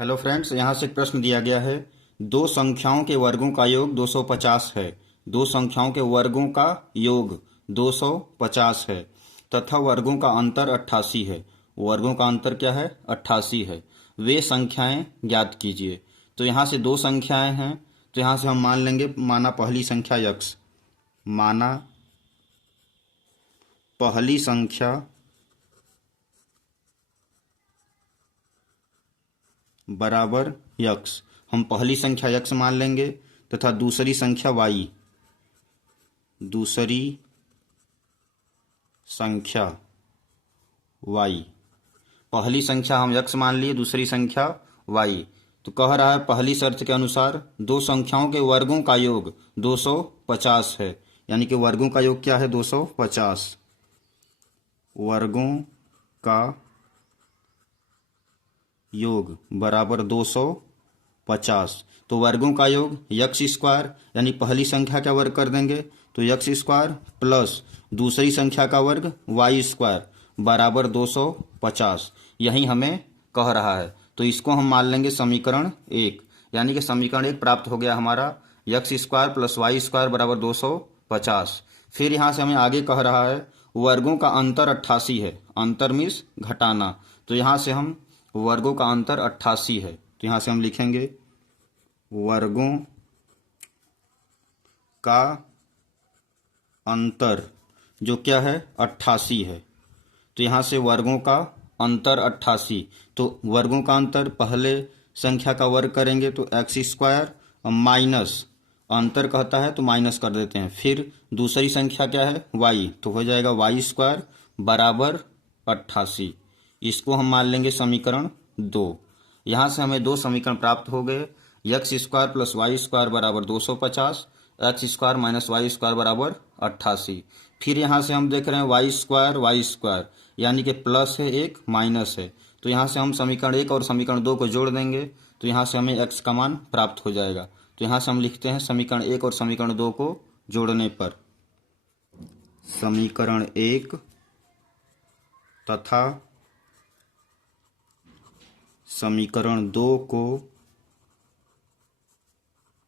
Hello friends, यहाँ से एक प्रश्न दिया गया है। दो संख्याओं के वर्गों का योग 250 है। दो संख्याओं के वर्गों का योग 250 है तथा वर्गों का अंतर 88 है। वर्गों का अंतर क्या है? 88 है। वे संख्याएं ज्ञात कीजिए। तो यहाँ से दो संख्याएं हैं, तो यहाँ से हम मान लेंगे, माना पहली संख्या x, माना पहली संख्या बराबर x। हम पहली संख्या x मान लेंगे तथा दूसरी संख्या y, दूसरी संख्या y। पहली संख्या हम x मान लिए, दूसरी संख्या y। तो कह रहा है पहली शर्त के अनुसार दो संख्याओं के वर्गों का योग 250 है। यानी कि वर्गों का योग क्या है? 250। वर्गों का योग बराबर 250। तो वर्गों का योग यक्स स्क्वायर, यानी पहली संख्या का वर्ग कर देंगे तो यक्स स्क्वायर प्लस दूसरी संख्या का वर्ग वाई स्क्वायर बराबर 250। यही हमें कह रहा है। तो इसको हम मान लेंगे समीकरण 1। यानी कि समीकरण 1 प्राप्त हो गया हमारा, x square plus y square बराबर 250। फिर यहाँ से हमें आगे कह रहा है वर्गों का अंतर 88 है। अंतर मीन्स घटाना। तो यहाँ से हम वर्गों का अंतर 88 है, तो यहाँ से हम लिखेंगे वर्गों का अंतर जो क्या है? 88 है। तो यहाँ से वर्गों का अंतर 88। तो वर्गों का अंतर पहले संख्या का वर्ग करेंगे तो एक्स स्क्वायर माइनस अंतर कहता है तो माइनस कर देते हैं। फिर दूसरी संख्या क्या है? वाई, तो हो जाएगा वाई स्क्वायर बराबर 88। इसको हम मान लेंगे समीकरण 2। यहाँ से हमें दो समीकरण प्राप्त हो गए। X square plus y square बराबर 250, x square minus y square बराबर 88। फिर यहाँ से हम देख रहे हैं वाई स्क्वायर, यानी कि प्लस है एक माइनस है। तो यहाँ से हम समीकरण 1 और समीकरण 2 को जोड़ देंगे तो यहाँ से हमें x का मान प्राप्त हो जाएगा। तो यहाँ से हम लिखते हैं समीकरण 1 और समीकरण 2 को जोड़ने पर समीकरण 1 तथा समीकरण 2 को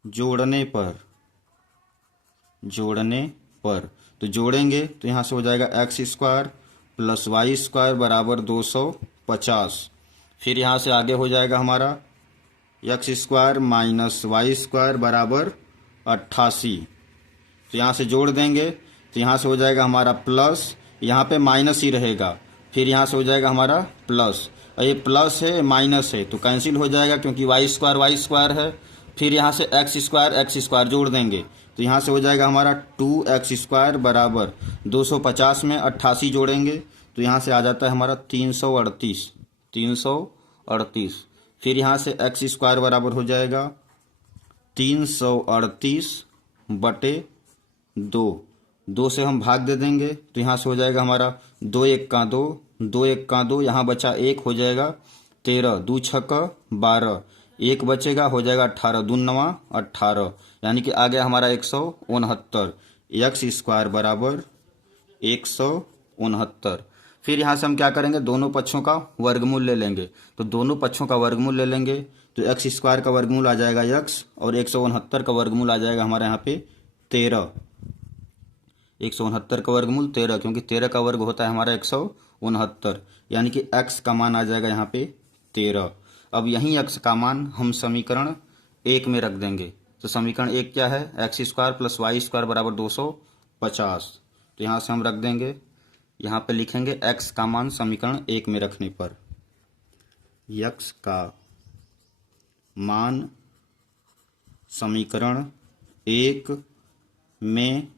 जोड़ने पर तो जोड़ेंगे तो यहाँ से हो जाएगा x square plus y square बराबर 250। फिर यहाँ से आगे हो जाएगा हमारा x square minus y square बराबर 88। तो यहाँ से जोड़ देंगे तो यहाँ से हो जाएगा हमारा प्लस, यहाँ पे माइनस ही रहेगा। फिर यहाँ से हो जाएगा हमारा प्लस, और ये प्लस है माइनस है तो कैंसिल हो जाएगा क्योंकि वाई स्क्वायर है। फिर यहाँ से एक्स स्क्वायर जोड़ देंगे तो यहाँ से हो जाएगा हमारा 2x स्क्वायर बराबर 250 में 88 जोड़ेंगे तो यहाँ से आ जाता है हमारा 338। फिर यहाँ से एक्स स्क्वायर बराबर हो जाएगा 338 बटे 2 से हम भाग दे देंगे तो यहाँ से हो जाएगा हमारा 2 1 का 2, यहाँ बचा 1, हो जाएगा 13, 2 6 12, 1 बचेगा, हो जाएगा 18, 2 9 18, यानी कि आ गया हमारा 169। एक्स स्क्वायर बराबर 169। फिर यहाँ से हम क्या करेंगे? दोनों पक्षों का वर्गमूल ले लेंगे। तो दोनों पक्षों का वर्गमूल ले लेंगे तो एक्स स्क्वायर का वर्गमूल आ जाएगा x और 169 का वर्गमूल आ जाएगा हमारे यहाँ पे 13। 169 का वर्गमूल 13, क्योंकि 13 का वर्ग होता है हमारा 169, यानी कि x का मान आ जाएगा यहाँ पे 13। अब यही x का मान हम समीकरण 1 में रख देंगे। तो समीकरण 1 क्या है? X square plus y square बराबर 250। तो यहाँ से हम रख देंगे, यहाँ पे लिखेंगे x का मान समीकरण 1 में रखने पर x का मान समीकरण 1 में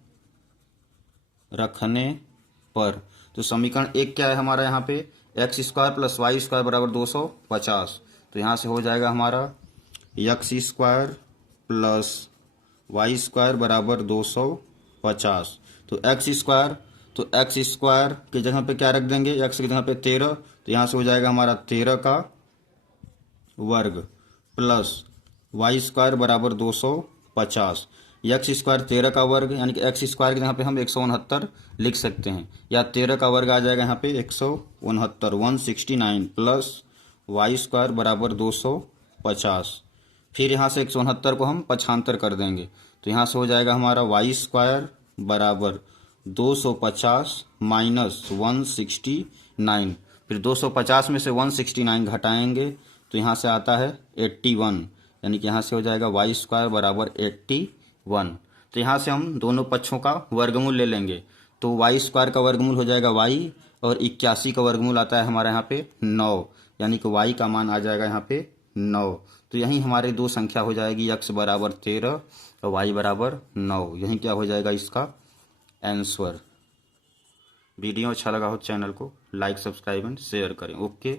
रखने पर। तो समीकरण 1 क्या है हमारा? यहाँ पे x square plus y square बराबर 250। तो यहाँ से हो जाएगा हमारा x square plus y square बराबर 250। तो एक्स स्क्वायर की जगह पे क्या रख देंगे? एक्स की जगह पे 13, तो यहाँ से हो जाएगा हमारा 13 का वर्ग प्लस वाई स्क्वायर बराबर 250। एक्स स्क्वायर 13 का वर्ग, यानी कि एक्स स्क्वायर के यहाँ पे हम 169 लिख सकते हैं, या 13 का वर्ग आ जाएगा यहाँ पे 169 169 प्लस वाई स्क्वायर बराबर 250। 50। फिर यहाँ से 169 को हम पक्षांतर कर देंगे तो यहाँ से हो जाएगा हमारा वाई स्क्वायर बराबर 250 माइनस 169। फिर 250 में से 169 घटाएंगे तो यहाँ से आता है 81, यानी कि यहाँ से हो जाएगा वाई स्क्वायर बराबर 81। तो यहाँ से हम दोनों पक्षों का वर्गमूल ले लेंगे तो वाई स्क्वायर का वर्गमूल हो जाएगा वाई, और 81 का वर्गमूल आता है हमारे यहाँ पे 9, यानी कि वाई का मान आ जाएगा यहाँ पे 9। तो यहीं हमारे दो संख्या हो जाएगी, x बराबर 13 और y बराबर 9। यहीं क्या हो जाएगा इसका आंसर। वीडियो अच्छा लगा हो चैनल को लाइक सब्सक्राइब एंड शेयर करें। ओके।